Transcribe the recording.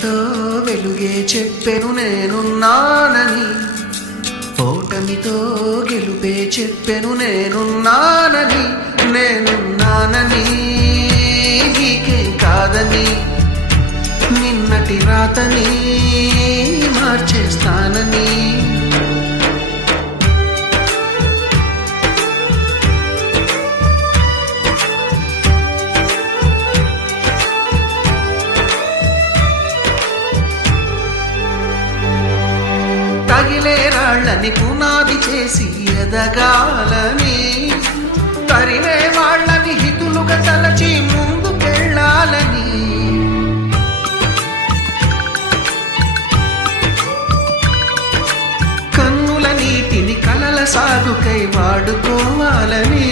ఓటమితో వెలుగే చెప్పెను నేనున్నానని, ఓటమితో గెలుపే చెప్పెను నేనున్నానని, నేనున్నానని నీకేం కాదని, నిన్నటి రాతని మార్చేస్తానని. తగిలే రాళ్ళని పునాది చేసి ఎదగాలని, తరిమే వాళ్ళని హితులుగా తలచి ముందుకెళ్ళాలని, కన్నుల నీటిని కలల సాగుకై వాడుకోవాలని,